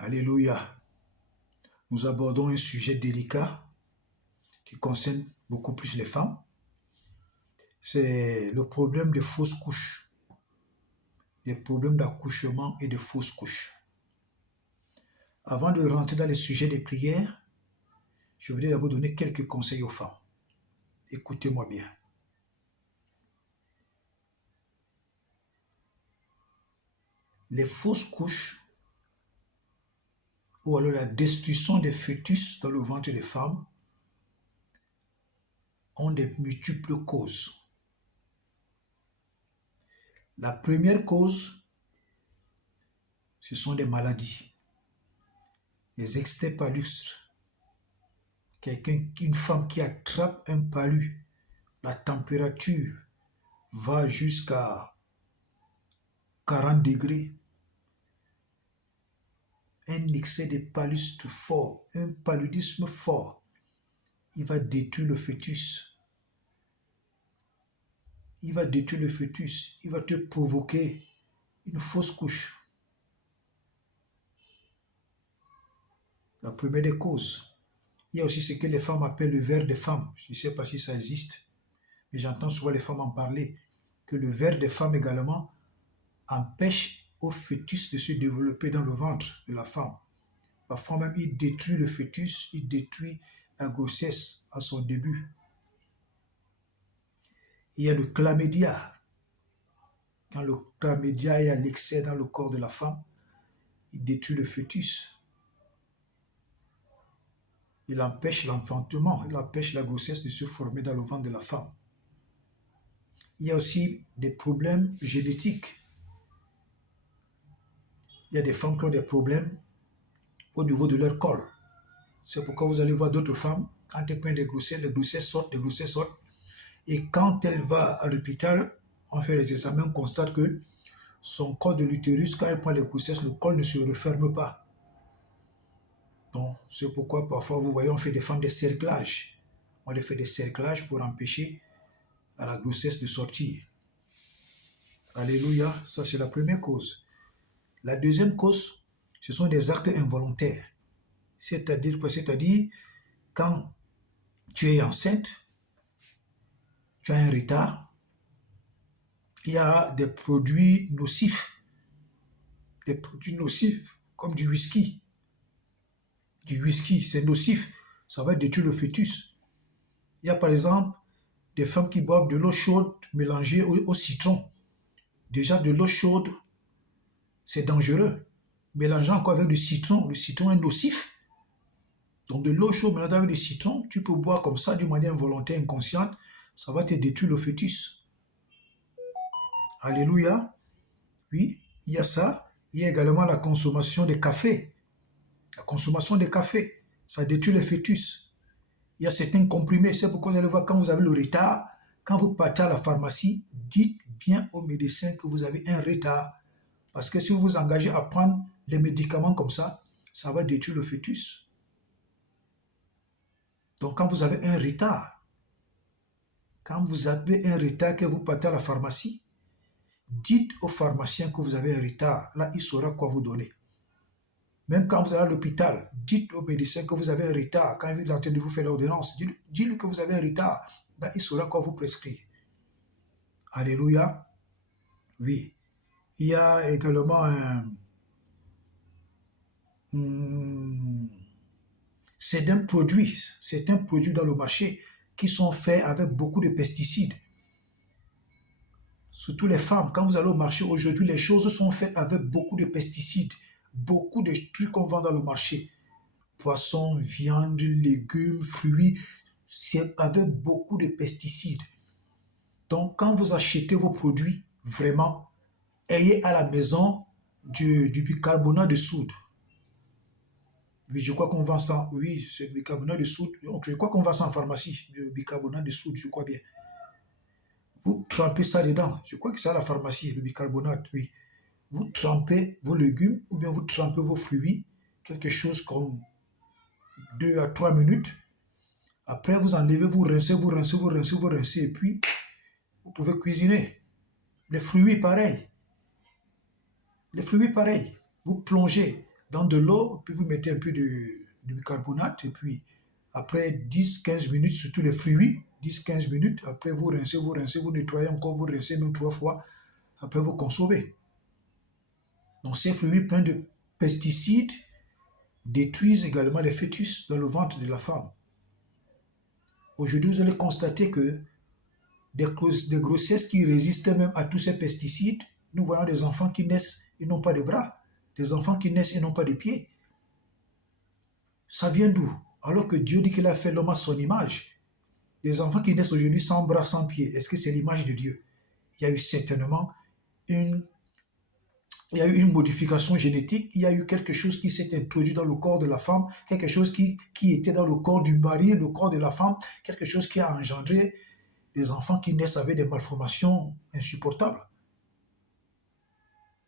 Alléluia. Nous abordons un sujet délicat qui concerne beaucoup plus les femmes. C'est le problème des fausses couches, les problèmes d'accouchement et de fausses couches. Avant de rentrer dans les sujets des prières, je voudrais d'abord donner quelques conseils aux femmes. Écoutez-moi bien. Les fausses couches ou alors la destruction des fœtus dans le ventre des femmes ont de multiples causes. La première cause, ce sont des maladies, les excès palustres. Une femme qui attrape un palud, la température va jusqu'à 40 degrés. Un excès de palustre fort, un paludisme fort, il va détruire le fœtus. Il va détruire le fœtus, il va te provoquer une fausse couche. La première des causes. Il y a aussi ce que les femmes appellent le ver des femmes. Je ne sais pas si ça existe, mais j'entends souvent les femmes en parler, que le ver des femmes également empêche au fœtus de se développer dans le ventre de la femme. Parfois même, il détruit le fœtus, il détruit la grossesse à son début. Il y a le chlamydia. Quand le chlamydia est à l'excès dans le corps de la femme, il détruit le fœtus. Il empêche l'enfantement, il empêche la grossesse de se former dans le ventre de la femme. Il y a aussi des problèmes génétiques. Il y a des femmes qui ont des problèmes au niveau de leur col. C'est pourquoi vous allez voir d'autres femmes, quand elles prennent des grossesses sortent. Et quand elle va à l'hôpital, on fait les examens, on constate que son col de l'utérus, quand elle prend les grossesses, le col ne se referme pas. Donc, c'est pourquoi parfois, vous voyez, on fait des femmes des cerclages. On les fait des cerclages pour empêcher à la grossesse de sortir. Alléluia, ça c'est la première cause. La deuxième cause, ce sont des actes involontaires. C'est-à-dire quoi? C'est-à-dire, quand tu es enceinte, tu as un retard, il y a des produits nocifs. Des produits nocifs, comme du whisky. Du whisky, c'est nocif. Ça va détruire le fœtus. Il y a par exemple des femmes qui boivent de l'eau chaude mélangée au citron. Déjà, de l'eau chaude, c'est dangereux. Mélanger encore avec du citron, le citron est nocif. Donc de l'eau chaude mélangée avec du citron, tu peux boire comme ça d'une manière involontaire, inconsciente, ça va te détruire le fœtus. Alléluia. Oui, il y a ça. Il y a également la consommation de café. La consommation de café, ça détruit le fœtus. Il y a certains comprimés. C'est pourquoi vous allez voir, quand vous avez le retard, quand vous partez à la pharmacie, dites bien au médecin que vous avez un retard. Parce que si vous vous engagez à prendre les médicaments comme ça va détruire le fœtus. Donc quand vous avez un retard, que vous partez à la pharmacie, dites au pharmacien que vous avez un retard. Là, il saura quoi vous donner. Même quand vous allez à l'hôpital, dites au médecin que vous avez un retard. Quand il est en train de vous faire l'ordonnance, dites-lui que vous avez un retard. Là, il saura quoi vous prescrire. Alléluia. Oui. Il y a également certains produits dans le marché qui sont faits avec beaucoup de pesticides. Surtout les femmes, quand vous allez au marché aujourd'hui, les choses sont faites avec beaucoup de pesticides. Beaucoup de trucs qu'on vend dans le marché. Poissons, viande, légumes, fruits, c'est avec beaucoup de pesticides. Donc, quand vous achetez vos produits, vraiment, ayez à la maison du bicarbonate de soude. Oui, je crois qu'on vend ça. Oui, c'est le bicarbonate de soude. Donc, je crois qu'on vend ça en pharmacie, le bicarbonate de soude, je crois bien. Vous trempez ça dedans. Je crois que c'est à la pharmacie, le bicarbonate, oui. Vous trempez vos légumes ou bien vous trempez vos fruits, quelque chose comme 2 à 3 minutes. Après, vous enlevez, vous rincez, et puis vous pouvez cuisiner. Les fruits, pareil. Vous plongez dans de l'eau, puis vous mettez un peu de bicarbonate, et puis après 10-15 minutes, surtout les fruits, 10-15 minutes, après vous rincez, vous nettoyez encore, vous rincez même 3 fois, après vous consommez. Donc ces fruits pleins de pesticides détruisent également les fœtus dans le ventre de la femme. Aujourd'hui, vous allez constater que des grossesses qui résistent même à tous ces pesticides, nous voyons des enfants qui naissent, ils n'ont pas de bras, des enfants qui naissent, ils n'ont pas de pieds. Ça vient d'où? Alors que Dieu dit qu'il a fait l'homme à son image. Des enfants qui naissent aujourd'hui sans bras, sans pieds, est-ce que c'est l'image de Dieu? Il y a eu certainement une, il y a eu une modification génétique, il y a eu quelque chose qui s'est introduit dans le corps de la femme, quelque chose qui était dans le corps du mari, le corps de la femme, quelque chose qui a engendré des enfants qui naissent avec des malformations insupportables.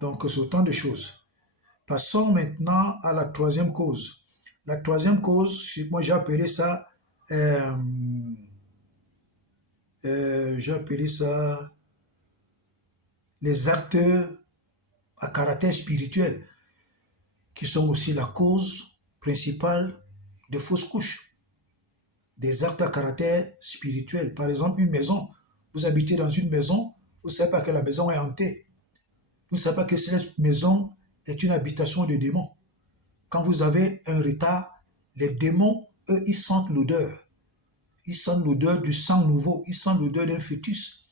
Donc, c'est autant de choses. Passons maintenant à la troisième cause. La troisième cause, moi euh, j'ai appelé ça les actes à caractère spirituel, qui sont aussi la cause principale de fausses couches. Des actes à caractère spirituel. Par exemple, une maison. Vous habitez dans une maison, vous ne savez pas que la maison est hantée. Vous ne savez pas que cette maison est une habitation de démons. Quand vous avez un retard, les démons, eux, ils sentent l'odeur. Ils sentent l'odeur du sang nouveau. Ils sentent l'odeur d'un fœtus.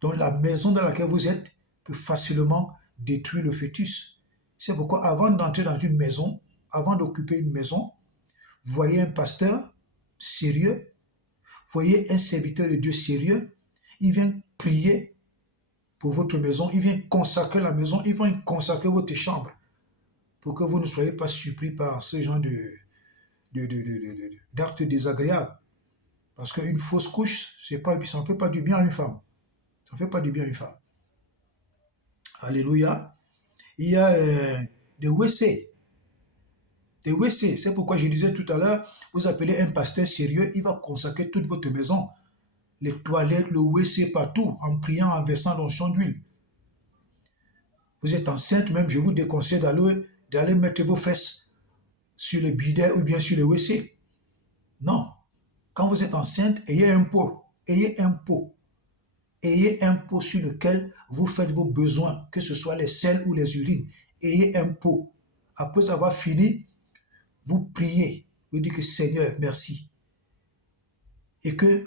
Donc la maison dans laquelle vous êtes peut facilement détruire le fœtus. C'est pourquoi avant d'entrer dans une maison, avant d'occuper une maison, voyez un pasteur sérieux, voyez un serviteur de Dieu sérieux, il vient prier pour votre maison, il vient consacrer la maison, il vient consacrer votre chambre pour que vous ne soyez pas surpris par ce genre d'actes désagréables. Parce qu'une fausse couche, ça ne fait pas du bien à une femme. Ça ne fait pas du bien à une femme. Alléluia. Il y a des WC. Des WC. C'est pourquoi je disais tout à l'heure, vous appelez un pasteur sérieux, il va consacrer toute votre maison. Les toilettes, le WC partout, en priant, en versant l'onction d'huile. Vous êtes enceinte, même je vous déconseille d'aller mettre vos fesses sur le bidet ou bien sur le WC. Non. Quand vous êtes enceinte, ayez un pot. Ayez un pot. Ayez un pot sur lequel vous faites vos besoins, que ce soit les selles ou les urines. Ayez un pot. Après avoir fini, vous priez. Vous dites que Seigneur, merci. Et que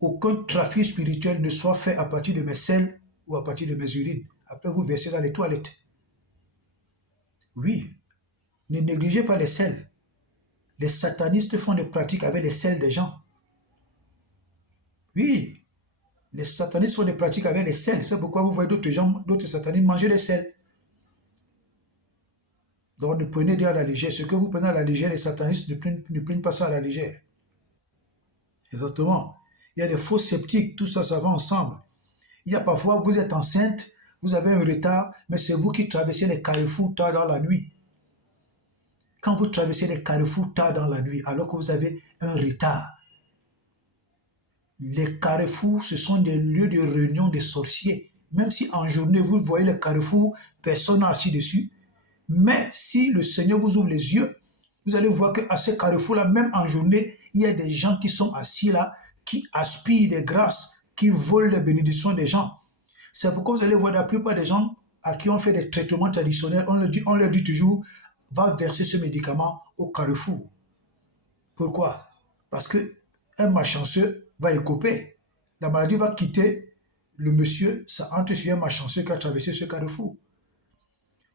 aucun trafic spirituel ne soit fait à partir de mes selles ou à partir de mes urines. Après, vous versez dans les toilettes. Oui, ne négligez pas les selles. Les satanistes font des pratiques avec les selles des gens. Oui, les satanistes font des pratiques avec les selles. C'est pourquoi vous voyez d'autres satanistes manger les selles. Donc ne prenez Dieu à la légère. Ce que vous prenez à la légère, les satanistes ne prennent pas ça à la légère. Exactement. Il y a des faux sceptiques, tout ça, ça va ensemble. Il y a parfois, vous êtes enceinte, vous avez un retard, mais c'est vous qui traversez les carrefours tard dans la nuit. Quand vous traversez les carrefours tard dans la nuit, alors que vous avez un retard, les carrefours, ce sont des lieux de réunion des sorciers. Même si en journée, vous voyez les carrefours, personne n'a assis dessus. Mais si le Seigneur vous ouvre les yeux, vous allez voir qu'à ces carrefours-là, même en journée, il y a des gens qui sont assis là, qui aspirent des grâces, qui volent les bénédictions des gens. C'est pourquoi vous allez voir la plupart des gens à qui on fait des traitements traditionnels, on leur dit toujours, va verser ce médicament au carrefour. Pourquoi? Parce qu'un malchanceux va écoper. La maladie va quitter le monsieur, ça entre sur un malchanceux qui a traversé ce carrefour.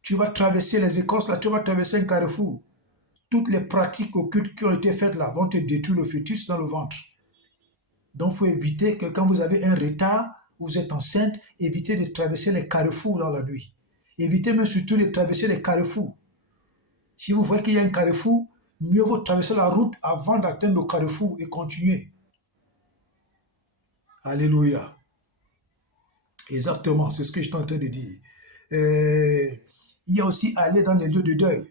Tu vas traverser les écorces là, tu vas traverser un carrefour. Toutes les pratiques occultes qui ont été faites là vont te détruire le fœtus dans le ventre. Donc, il faut éviter que quand vous avez un retard, vous êtes enceinte, évitez de traverser les carrefours dans la nuit. Évitez même surtout de traverser les carrefours. Si vous voyez qu'il y a un carrefour, mieux vaut traverser la route avant d'atteindre le carrefour et continuer. Alléluia. Exactement, c'est ce que je suis en train de dire. Il y a aussi aller dans les lieux de deuil.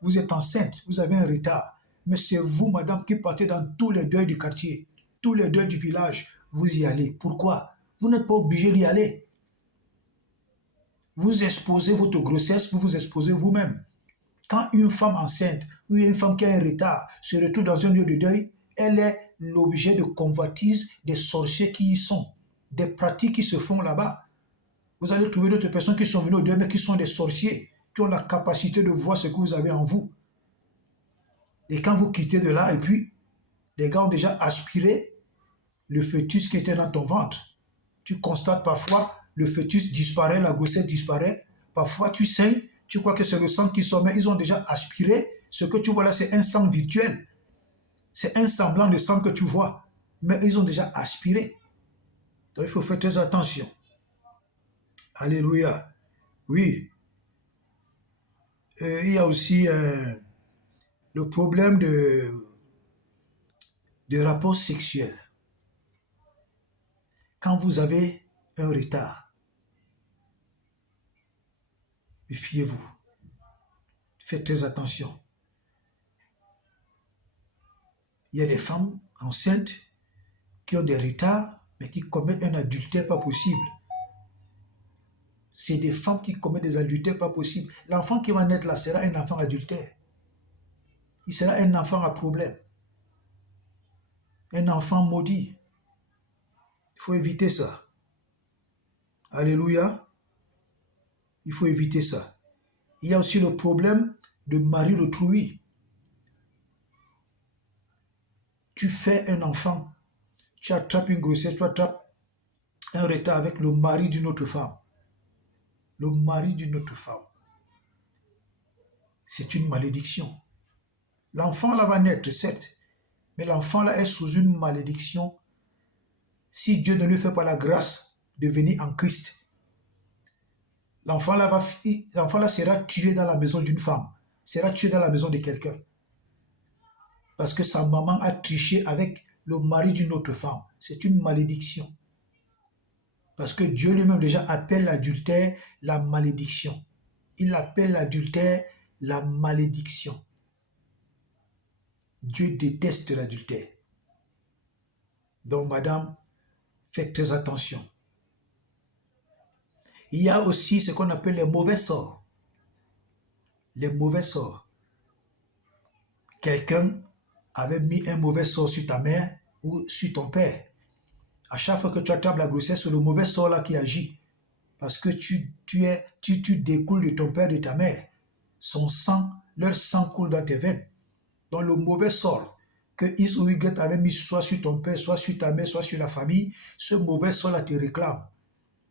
Vous êtes enceinte, vous avez un retard, mais c'est vous, madame, qui partez dans tous les deuils du quartier, tous les deuils du village, vous y allez. Pourquoi? Vous n'êtes pas obligé d'y aller. Vous exposez votre grossesse, vous vous exposez vous-même. Quand une femme enceinte ou une femme qui a un retard se retrouve dans un lieu de deuil, elle est l'objet de convoitise des sorciers qui y sont, des pratiques qui se font là-bas. Vous allez trouver d'autres personnes qui sont venues au deuil, mais qui sont des sorciers, qui ont la capacité de voir ce que vous avez en vous. Et quand vous quittez de là, et puis les gars ont déjà aspiré le fœtus qui était dans ton ventre. Tu constates parfois le fœtus disparaît, la grossesse disparaît. Parfois tu saignes, tu crois que c'est le sang qui sort, mais ils ont déjà aspiré. Ce que tu vois là, c'est un sang virtuel. C'est un semblant de sang que tu vois. Mais ils ont déjà aspiré. Donc il faut faire très attention. Alléluia. Oui. Il y a aussi le problème de rapport sexuel. Quand vous avez un retard, méfiez-vous. Faites très attention. Il y a des femmes enceintes qui ont des retards, mais qui commettent un adultère pas possible. C'est des femmes qui commettent des adultères pas possibles. L'enfant qui va naître là sera un enfant adultère. Il sera un enfant à problème. Un enfant maudit. Il faut éviter ça. Alléluia. Il faut éviter ça. Il y a aussi le problème de mari d'autrui. Tu fais un enfant, tu attrapes une grossesse, tu attrapes un retard avec le mari d'une autre femme. Le mari d'une autre femme. C'est une malédiction. L'enfant là va naître, certes, mais l'enfant là est sous une malédiction si Dieu ne lui fait pas la grâce de venir en Christ. L'enfant là sera tué dans la maison d'une femme, sera tué dans la maison de quelqu'un. Parce que sa maman a triché avec le mari d'une autre femme. C'est une malédiction. Parce que Dieu lui-même déjà appelle l'adultère la malédiction. Il appelle l'adultère la malédiction. Dieu déteste l'adultère. Donc, madame, faites très attention. Il y a aussi ce qu'on appelle les mauvais sorts. Les mauvais sorts. Quelqu'un avait mis un mauvais sort sur ta mère ou sur ton père. À chaque fois que tu attrapes la grossesse, c'est le mauvais sort là qui agit. Parce que tu découles de ton père, de ta mère. Son sang, leur sang coule dans tes veines. Donc le mauvais sort que X ou Y avait mis soit sur ton père, soit sur ta mère, soit sur la famille, ce mauvais sort là te réclame.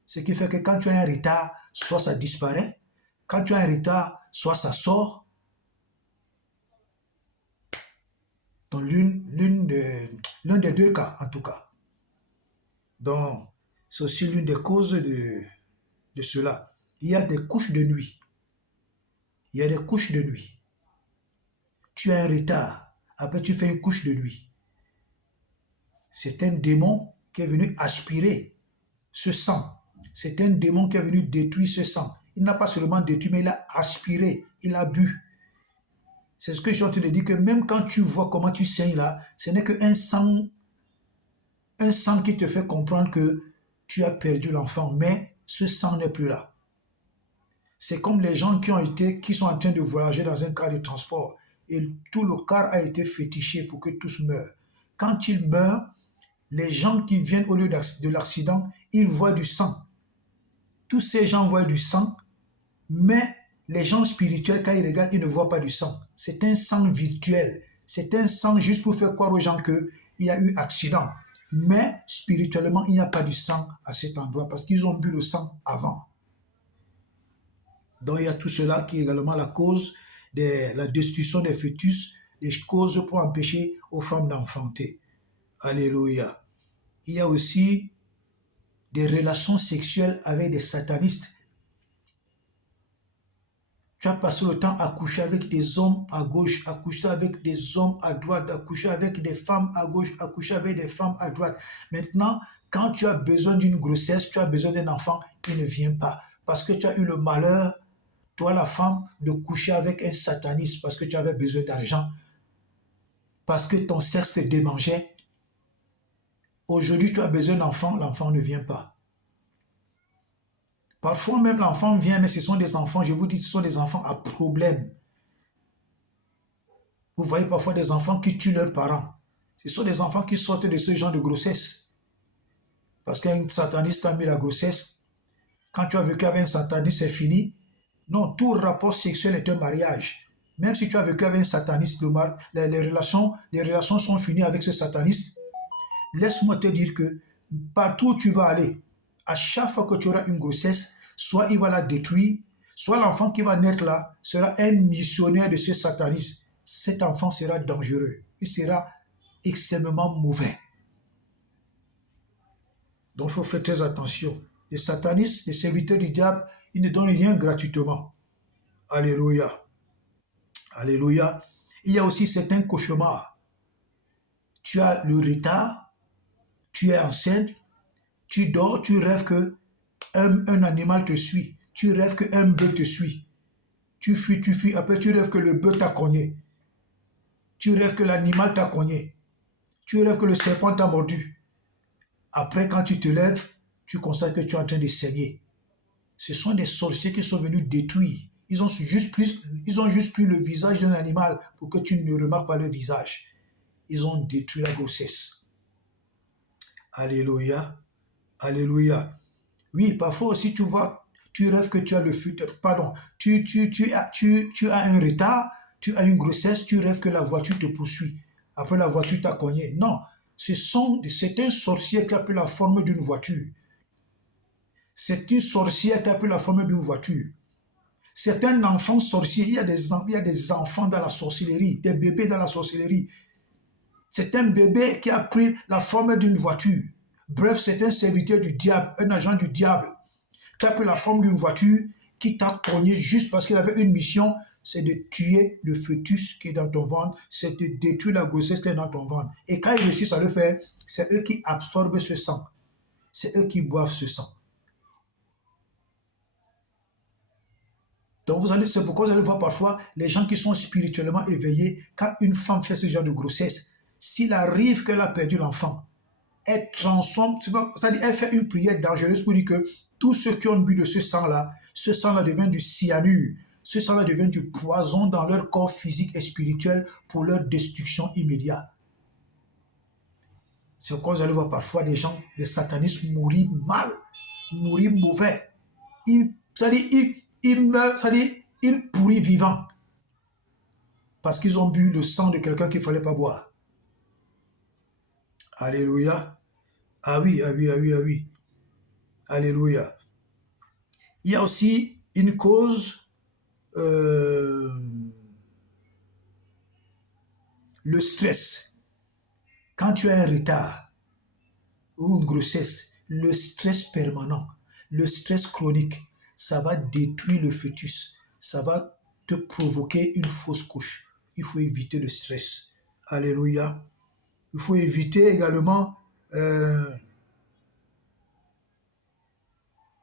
Ce qui fait que quand tu as un retard, soit ça disparaît. Quand tu as un retard, soit ça sort. Dans l'un des deux cas, en tout cas. Donc, c'est aussi l'une des causes de cela. Il y a des couches de nuit. Il y a des couches de nuit. Tu as un retard. Après, tu fais une couche de nuit. C'est un démon qui est venu aspirer ce sang. C'est un démon qui est venu détruire ce sang. Il n'a pas seulement détruit, mais il a aspiré, il a bu. C'est ce que je suis en train de dire, que même quand tu vois comment tu saignes là, ce n'est qu'un sang, un sang qui te fait comprendre que tu as perdu l'enfant, mais ce sang n'est plus là. C'est comme les gens qui sont en train de voyager dans un car de transport et tout le car a été fétiché pour que tous meurent. Quand ils meurent, les gens qui viennent au lieu de l'accident, ils voient du sang. Tous ces gens voient du sang, mais les gens spirituels, quand ils regardent, ils ne voient pas du sang. C'est un sang virtuel. C'est un sang juste pour faire croire aux gens qu'il y a eu accident. Mais spirituellement, il n'y a pas du sang à cet endroit parce qu'ils ont bu le sang avant. Donc il y a tout cela qui est également la cause de la destruction des fœtus, les causes pour empêcher aux femmes d'enfanter. Alléluia. Il y a aussi des relations sexuelles avec des satanistes. Tu as passé le temps à coucher avec des hommes à gauche, à coucher avec des hommes à droite, à coucher avec des femmes à gauche, à coucher avec des femmes à droite. Maintenant, quand tu as besoin d'une grossesse, tu as besoin d'un enfant, il ne vient pas. Parce que tu as eu le malheur, toi la femme, de coucher avec un sataniste parce que tu avais besoin d'argent, parce que ton sexe te démangeait. Aujourd'hui, tu as besoin d'enfant, l'enfant ne vient pas. Parfois même l'enfant vient, mais ce sont des enfants, je vous dis, ce sont des enfants à problème. Vous voyez parfois des enfants qui tuent leurs parents. Ce sont des enfants qui sortent de ce genre de grossesse. Parce qu'un sataniste a mis la grossesse. Quand tu as vécu avec un sataniste, c'est fini. Non, tout rapport sexuel est un mariage. Même si tu as vécu avec un sataniste, les relations sont finies avec ce sataniste. Laisse-moi te dire que partout où tu vas aller, à chaque fois que tu auras une grossesse, soit il va la détruire, soit l'enfant qui va naître là sera un missionnaire de ce satanisme. Cet enfant sera dangereux. Il sera extrêmement mauvais. Donc il faut faire très attention. Les satanistes, les serviteurs du diable, ils ne donnent rien gratuitement. Alléluia. Alléluia. Il y a aussi certains cauchemars. Tu as le retard, tu es enceinte, tu dors, tu rêves que un animal te suit. Tu rêves qu'un bœuf te suit. Tu fuis. Après, tu rêves que le bœuf t'a cogné. Tu rêves que l'animal t'a cogné. Tu rêves que le serpent t'a mordu. Après, quand tu te lèves, tu constates que tu es en train de saigner. Ce sont des sorciers qui sont venus détruire. Ils ont juste pris le visage d'un animal pour que tu ne remarques pas le visage. Ils ont détruit la grossesse. Alléluia. Alléluia. Oui, parfois aussi tu rêves que tu as le futur. Pardon, tu as un retard, tu as une grossesse, tu rêves que la voiture te poursuit. Après la voiture t'a cogné. Non, c'est un sorcier qui a pris la forme d'une voiture. C'est une sorcière qui a pris la forme d'une voiture. C'est un enfant sorcier. Il y a des enfants dans la sorcellerie, des bébés dans la sorcellerie. C'est un bébé qui a pris la forme d'une voiture. Bref, c'est un serviteur du diable, un agent du diable, qui a pris la forme d'une voiture, qui t'a cogné juste parce qu'il avait une mission, c'est de tuer le fœtus qui est dans ton ventre, c'est de détruire la grossesse qui est dans ton ventre. Et quand ils réussissent à le faire, c'est eux qui absorbent ce sang. C'est eux qui boivent ce sang. Donc c'est pourquoi vous allez voir parfois les gens qui sont spirituellement éveillés, quand une femme fait ce genre de grossesse, s'il arrive qu'elle a perdu l'enfant, elle transforme, c'est-à-dire elle fait une prière dangereuse pour dire que tous ceux qui ont bu de ce sang-là devient du cyanure, ce sang-là devient du poison dans leur corps physique et spirituel pour leur destruction immédiate. C'est pourquoi vous allez voir parfois des gens, des satanistes mourir mal, mourir mauvais. Ils meurent, c'est-à-dire ils pourrissent vivants parce qu'ils ont bu le sang de quelqu'un qu'il ne fallait pas boire. Alléluia. Ah oui, ah oui, ah oui, ah oui. Alléluia. Il y a aussi une cause, le stress. Quand tu as un retard ou une grossesse, le stress permanent, le stress chronique, ça va détruire le fœtus. Ça va te provoquer une fausse couche. Il faut éviter le stress. Alléluia. Il faut éviter également,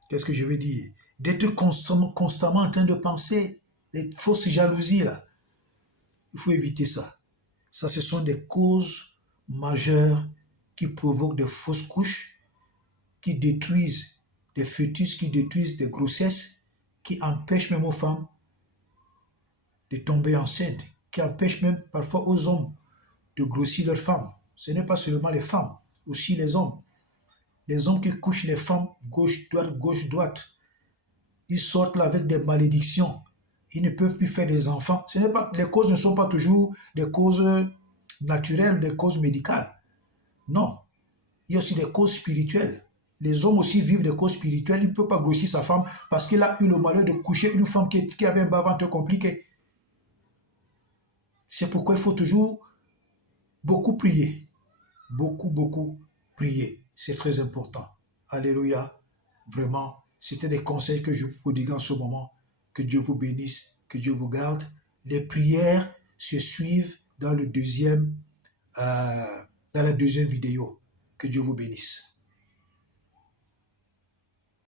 qu'est-ce que je veux dire, d'être constamment en train de penser, les fausses jalousies là. Il faut éviter ça. Ça, ce sont des causes majeures qui provoquent des fausses couches, qui détruisent des fœtus, qui détruisent des grossesses, qui empêchent même aux femmes de tomber enceintes, qui empêchent même parfois aux hommes de grossir leurs femmes. Ce n'est pas seulement les femmes, aussi les hommes. Les hommes qui couchent les femmes gauche, droite, ils sortent là avec des malédictions. Ils ne peuvent plus faire des enfants. Les causes ne sont pas toujours des causes naturelles, des causes médicales. Non. Il y a aussi des causes spirituelles. Les hommes aussi vivent des causes spirituelles. Il ne peut pas grossir sa femme parce qu'il a eu le malheur de coucher une femme qui avait un bas-ventre compliqué. C'est pourquoi il faut toujours beaucoup prier. Beaucoup prier. C'est très important. Alléluia. Vraiment, c'était des conseils que je vous prodigue en ce moment. Que Dieu vous bénisse, que Dieu vous garde. Les prières se suivent dans la deuxième vidéo. Que Dieu vous bénisse.